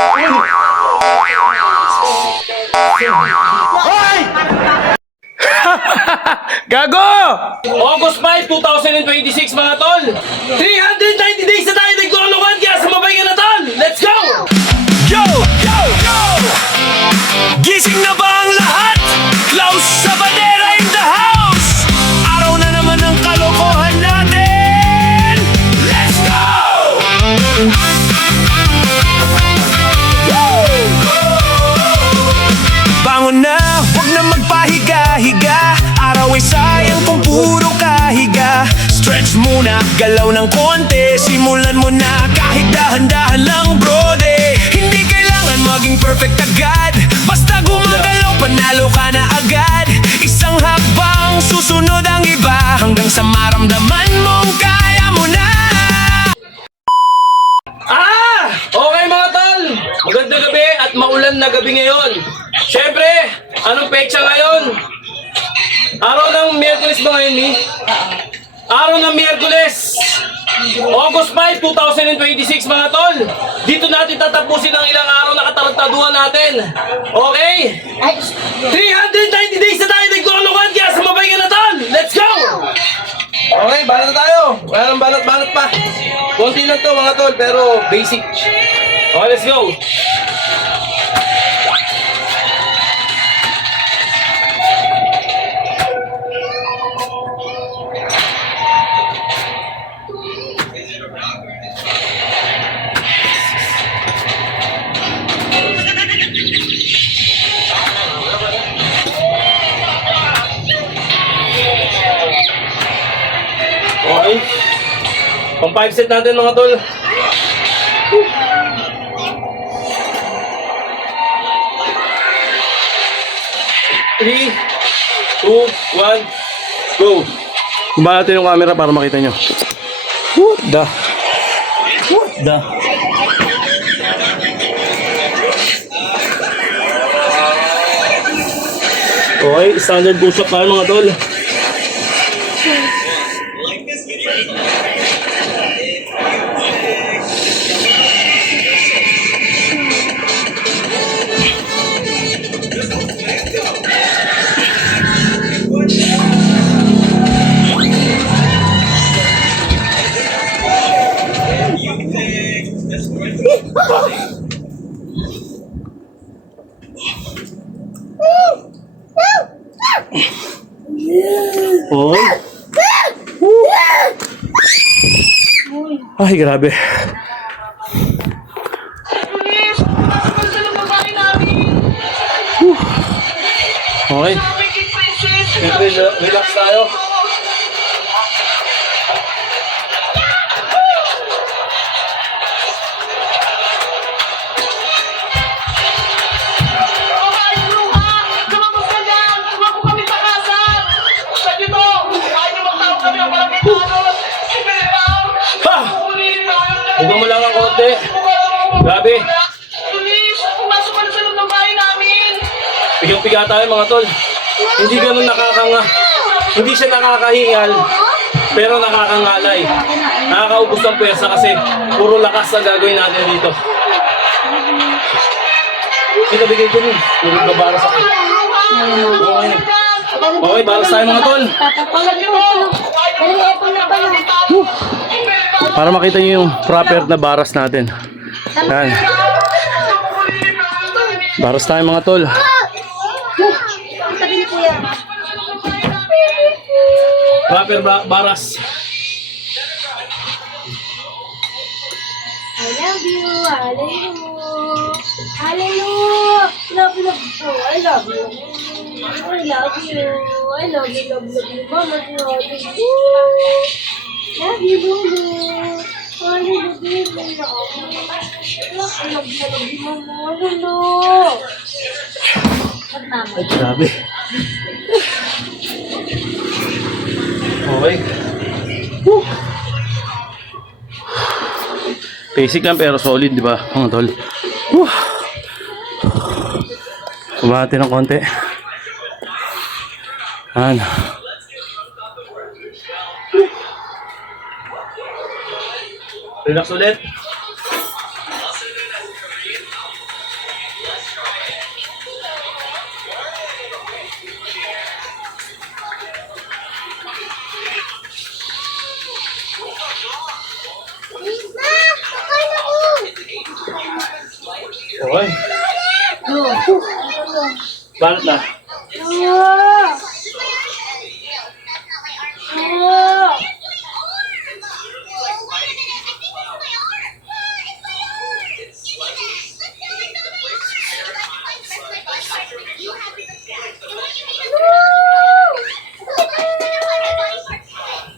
Hoy! Gago! August 5, 2026 mga tol. 390 days na tayo nagtulungan kaya sumabay ka na tol. Let's go! Yo! Yo! Yo! Gising na ba ang lahat? Klaus Sabadera in the house! Araw na naman ang kalokohan natin! Let's go! Woo! Bangon na, huwag na magpahiga-higa. Araw ay sayang kung puro kahiga. Stretch muna, galaw ng konti. Simulan mo na kahit dahan-dahan lang brode. Hindi kailangan maging perfect agad. Basta gumagalaw, panalo ka na agad. Isang hakbang, susunod ang iba. Hanggang sa maramdaman mong kaya mo na. Okay mga tol, magandang gabi at maulan na gabi ngayon. Siyempre, anong petsa ngayon? Araw ng Miyerkules ba ngayon, Mi? Araw ng Miyerkules, August 5, 2026 mga tol. Dito natin tatapusin ang ilang araw na kataragtaduhan natin. Okay? 390 days na tayo nagtulungan kaya sumabay ka na tol. Let's go! Okay, balat na tayo. Wala nang balat-balat pa. Konti lang to mga tol, pero basic. Okay, let's go. Okay. Pang 5 set natin mga tol. Three, two, one, go. Kumbala natin yung camera para makita nyo. What the? What the? Okay, standard push-up tayo mga tol. Oh. Ay, grabe. Okay. Relax tayo. Huwag mo lang ang konti. Grabe. Pumasok ka na sa loob ng bahay namin. Pigang-piga tayo mga tol. Hindi ganun nakakanga. Hindi siya nakakahingal, pero nakakangalay. Nakakaubos ng pwersa kasi puro lakas ang gagawin natin dito. Ito bigay ko nun. Nagbabaras ako. Okay, baras tayo mga tol. Para makita niyo yung proper na baras natin. Yan. Baras tayo mga tol. Proper baras. I love you, hallelujah. Hallelujah. Love you. I love you. I love you. I love you, love you. Mama, I love you. Love you, Lulu. I love you, Lulu. I love you, Mama, Lulu. Ay, grabe. Okay. Woo. Basic lang pero solid, di ba, mga tol? Kumahati ng konti. Ano? Relax ulit. Okay. No. Balot na. Ah! Ah!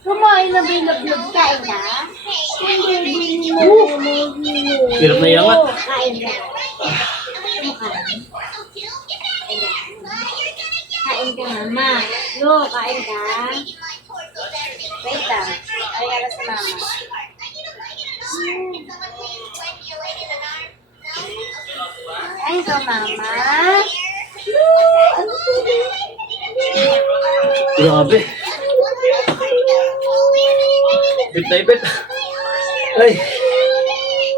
Kumain na ba yung lablab? Kain na? Hindi mo. Hirap na iangat. Kain na. Kumakain. Kain ka, mama. Lo, kain ka. Wait lang. Ay, ka sa mama. Kain ka, mama. Ano po? Grabe. Ipit na ipit. Ay.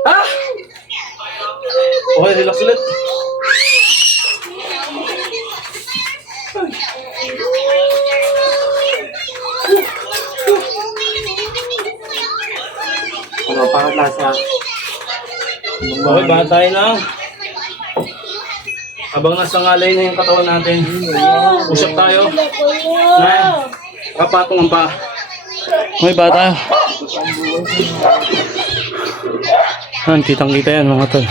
Ah! Okay, relax ulit. Ano, parang lasa. Okay, baka tayo lang. Habang nasa ngalay na yung katawan natin, usap tayo. Na, kapatong ang pa. Okay, bata. Han, kitang-kita yan mga tol.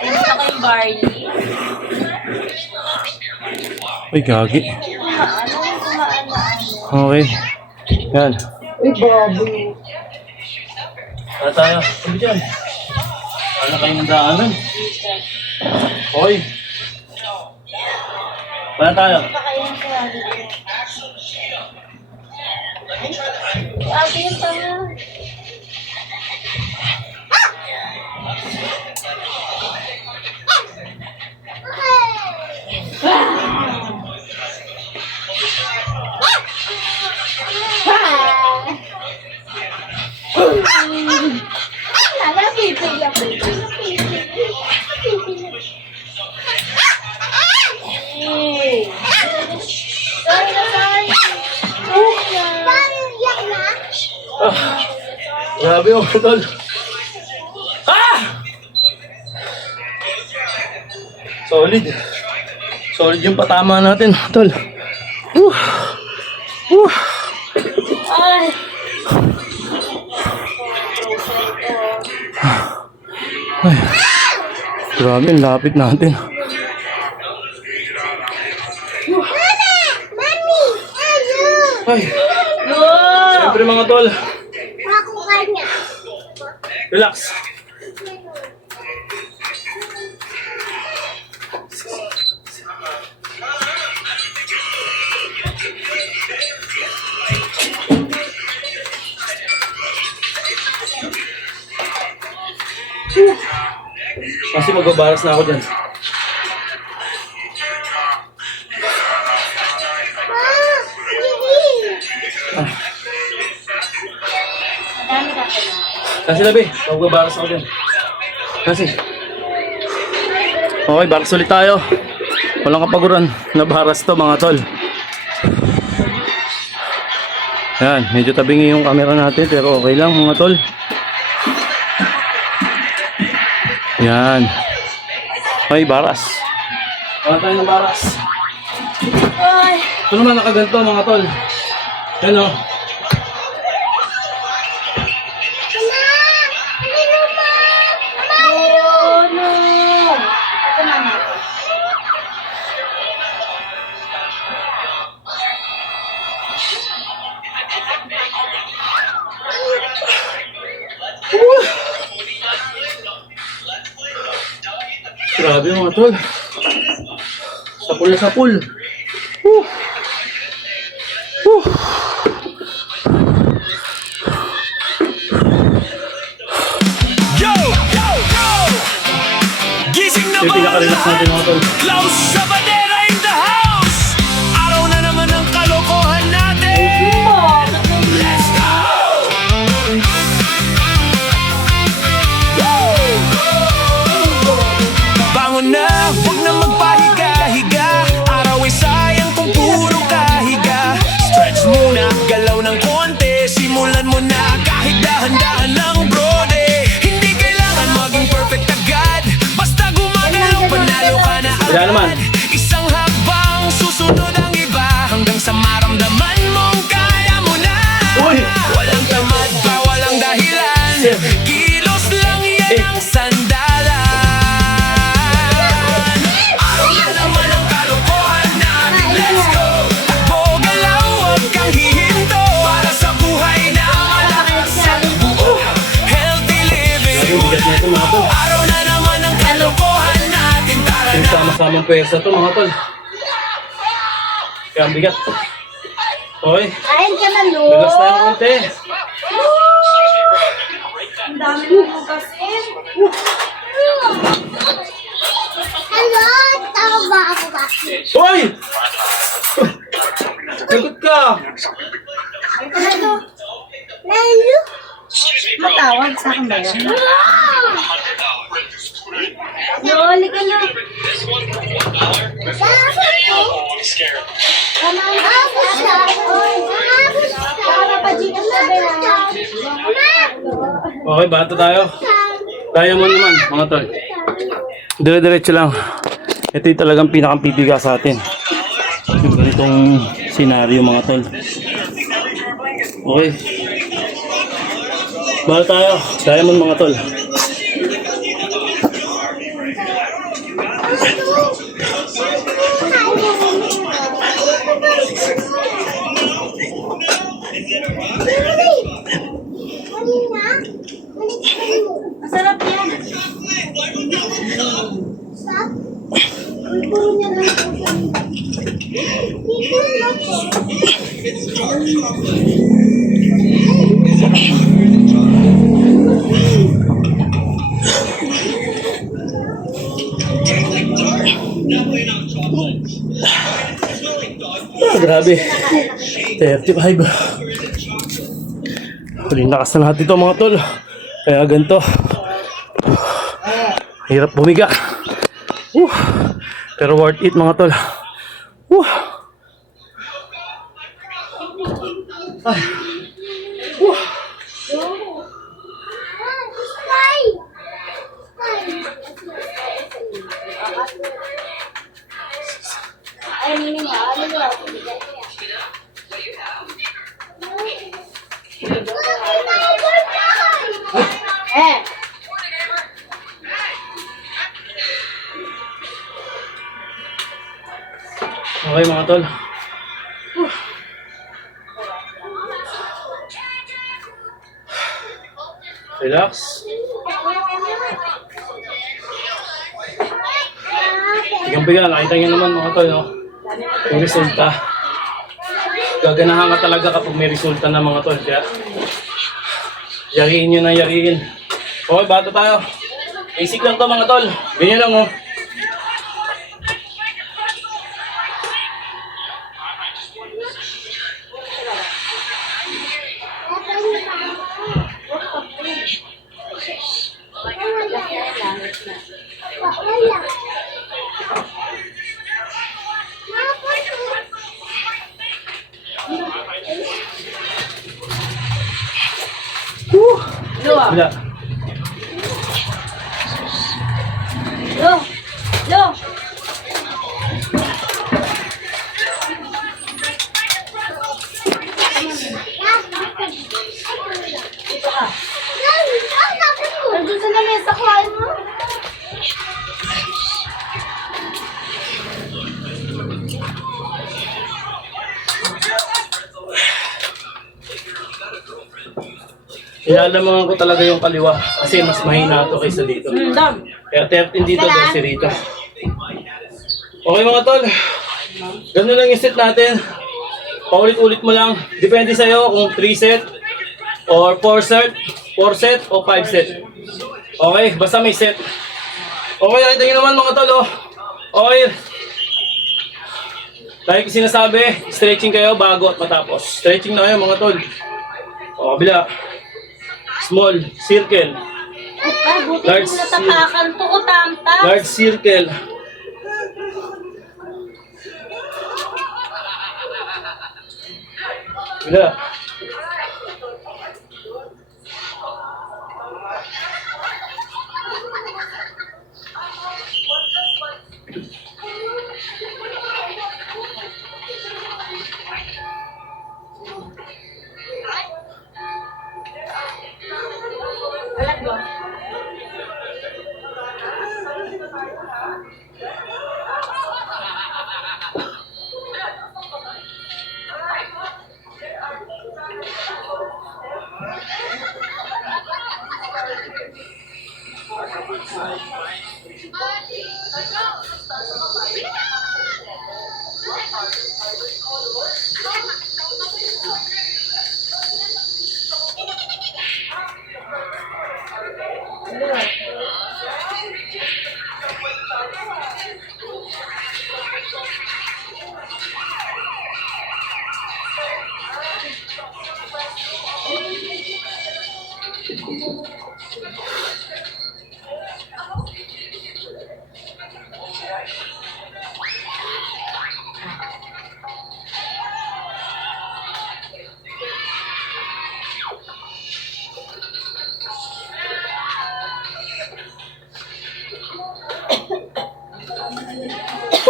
Ayun ako yung Barney. Uy, gagi. Ano? Okay. Yan. Uy, baboy. Bata tayo. Sabi dyan. Ano kayo ng daanan? Okay. Bata tayo. Pakainin ko lang dito. Ate yung tanga. Grabe yung tol. Ah! Solid. Solid yung patama natin, tol. Ay! Ay. Grabe, ang lapit natin. Ay. Siyempre mga tol. Relax. Kasi magbabaras na ako dyan. Madami ka pala. Kasi labi, magbabaras ako dyan. Kasi. Okay, baras ulit tayo. Walang kapaguran. Nabaras to mga tol. Yan, medyo tabingi yung camera natin pero okay lang mga tol. Yan. Okay, baras. Wala tayo ng baras. Ay! Ito naman nakaganto mga tol. Yan o. Oh, no! Ito mama. Grabe mga tol. Sapul na sapul. Yo! Yo! Yo! Gising na Yung ba? pinaka-relax natin mga tol. Klaus Sabadera in the house! Araw na naman ang kalokohan natin! Let's go! Bangon na, huwag na magpahiga-higa. Araw ay sayang kung puro kahiga. Stretch muna, galaw ng konti. Simulan mo na kahit dahan-dahan lang, brode. Hindi kailangan maging perfect agad. Basta gumagalaw Wala naman. Isang habang susunod ang iba hanggang sa maramdaman mong kaya mo na. Uy! Walang tamad pa, walang dahilan. Kilos lang yan ang sandalan. Araw na naman ang kalokohan natin. Let's go! Takbo, galaw, huwag kang hihinto. Para sa buhay na malakas at buo. Healthy living. Ang bigat na ito mga tol. Araw na naman ang kalokohan natin. Tara Yung na. sama-samang pwersa to mga tol. Kaya ang bigat. Okay, Kain ka na, Lo. bigas tayo ng konti. Ang dami mo kasi. Hello, tawag ba ako ba? Hoy! Lagot ka! Hello. Hello. Matawag sa akin ba yan? Loli ka na. Okay, bata tayo. Kaya mo naman, mga tol. Dire-diretso lang. Ito yung talagang pinakang sa atin. Yung ganitong senaryo, mga tol. Okay. Bata tayo. Kaya mo, mga tol. Masarap yan. Puro niya lang Grabe. 35. Huling lakas na lahat ito mga tol. Kaya ganito. Hirap bumiga. Pero worth it mga tol. Ay. Ay, mimi nga. Ano nga? Eh. Okay mga tol. Relax. Bigang-bigang, nakita nyo naman mga tol, no? Yung resulta. Gaganahan ka talaga kapag may resulta na mga tol. Kaya, yariin nyo na yariin. Okay, bata tayo. Basic lang to mga tol. Ganyan lang, oh. Wala. Lo. Lo. Nandun sa lamesa, kuhain mo. Ilalamangan ko talaga yung kaliwa kasi mas mahina ito kaysa dito. Dam. Kaya 13 dito, 12 rito. Okay mga tol, ganun lang yung set natin. Paulit-ulit mo lang. Depende sa'yo kung 3 set or 4 set, 4 set o 5 set. Okay, basta may set. Okay, nakita nyo naman mga tol. Okay. Like sinasabi, stretching kayo bago at matapos. Stretching na kayo mga tol. O, kabila. Small, circle. Ay, buti Large kong natapakan to ko, tamta. Large circle. Kabila.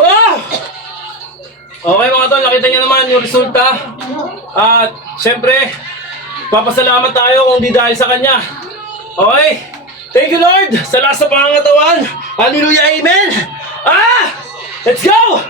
Oh! Okay mga tol, nakita niyo naman yung resulta. At syempre, papasalamat tayo kung di dahil sa kanya. Okay? Thank you Lord sa lakas ng pangangatawan. Hallelujah, Amen! Let's go!